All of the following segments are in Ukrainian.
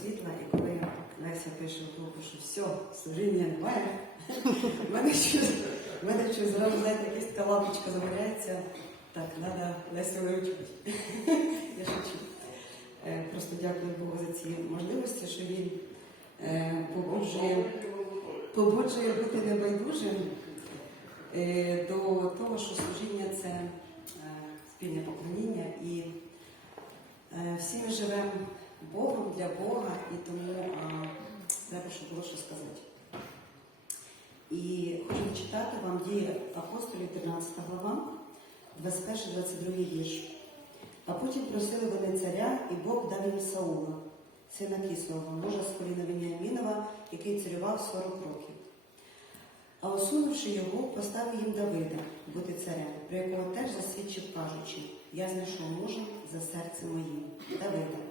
Світла, і коли Леся пише в групу, що все, служіння немає, в мене щось, зразу якась така лампочка загоряється, так, треба Лесю виручити. Я шучу. Е, Просто дякую Богу за ці можливості, що він е, побуджує, побуджує бути небайдужим е, до того, що служіння це спільне поклоніння і всі ми живемо Богом для Бога, і тому а, треба, щоб було що сказати. І хочу читати вам дії апостолів, 13 глава, 21-22 вірш. А потім просили вони царя, і Бог дав їм Саула, сина Кісового, мужа з коліна Веніамінова, який царював 40 років. А осунувши його, поставив їм Давида бути царем, про якого теж засвідчив, кажучи, я знайшов мужа за серце моїм, Давида,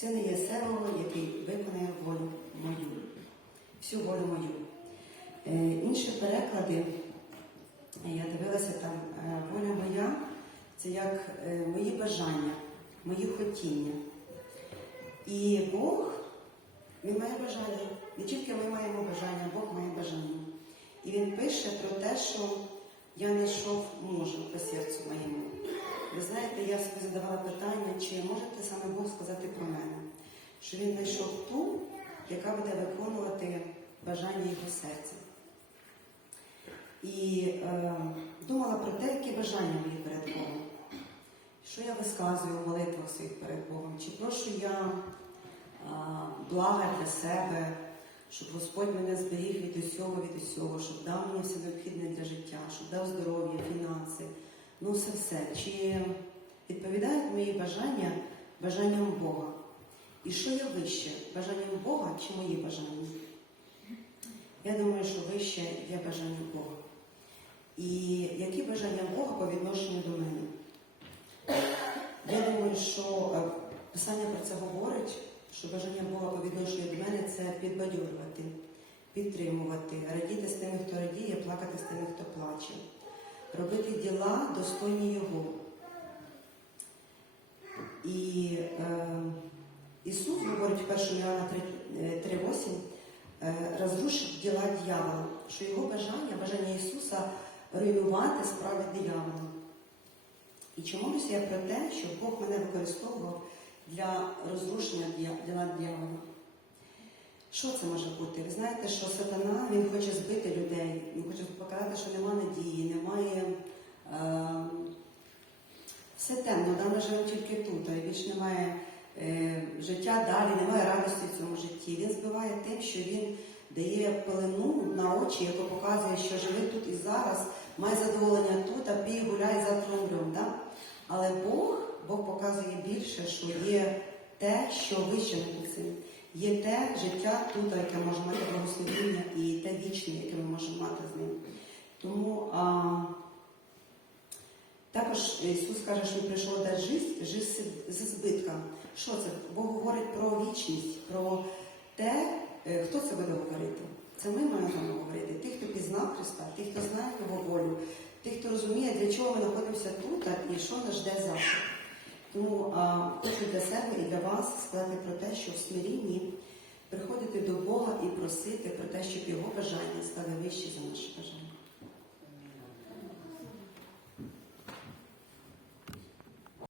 сина Єсевого, який виконає волю мою, всю волю мою. Е, інші переклади, я дивилася там, е, воля моя це як е, мої бажання, мої хотіння. І Бог, Він має бажання. Не тільки ми маємо бажання, Бог має бажання. І він пише про те, що я знайшов мужа по серцю моєму. Ви знаєте, я собі задавала питання, чи можете саме Бог сказати про мене, що він знайшов ту, яка буде виконувати бажання його серця. І е, думала про те, які бажання мої перед Богом. Що я висказую в молитвах своїх перед Богом? Чи прошу я а, блага для себе, щоб Господь мене зберіг від усього, від усього, щоб дав мені все необхідне для життя, щоб дав здоров'я, фінанси, ну все все. Чи відповідають мої бажання бажанням Бога? І що я вище? Бажанням Бога чи мої бажання? Я думаю, що вище є бажання Бога. І які бажання Бога по відношенню до мене? Я думаю, що е, Писання про це говорить, що бажання Бога по відношенню до мене це підбадьорювати, підтримувати, радіти з тими, хто радіє, плакати з тими, хто плаче, робити діла достойні Його. І е, 1 Іоанна 3,8, е, розрушить діла дьявола, що його бажання, бажання Ісуса руйнувати справи диявола. І чи молюся я про те, що Бог мене використовував для розрушення діла дьявола? Що це може бути? Ви знаєте, що сатана він хоче збити людей, він хоче показати, що немає надії, немає. Е, все темно, да, ми живемо тільки тут, а більш немає е, життя далі, немає радості в цьому житті. Він збиває тим, що він дає пелену на очі, яка показує, що живи тут і зараз, має задоволення тут, а пій гуляй завтра умрем. Да? Але Бог, Бог показує більше, що є те, що вище над цим. Є те життя тут, яке може мати благословіння, і те вічне, яке ми можемо мати з ним. Тому а, також Ісус каже, що Він прийшов дати життя, життя говорити. Це ми маємо говорити. Тих, хто пізнав Христа, тих, хто знає Його волю, тих, хто розуміє, для чого ми знаходимося тут і що нас жде завтра. Тому а, хочу для себе і для вас сказати про те, що в смирінні приходити до Бога і просити про те, щоб його бажання стали вищі за наші бажання.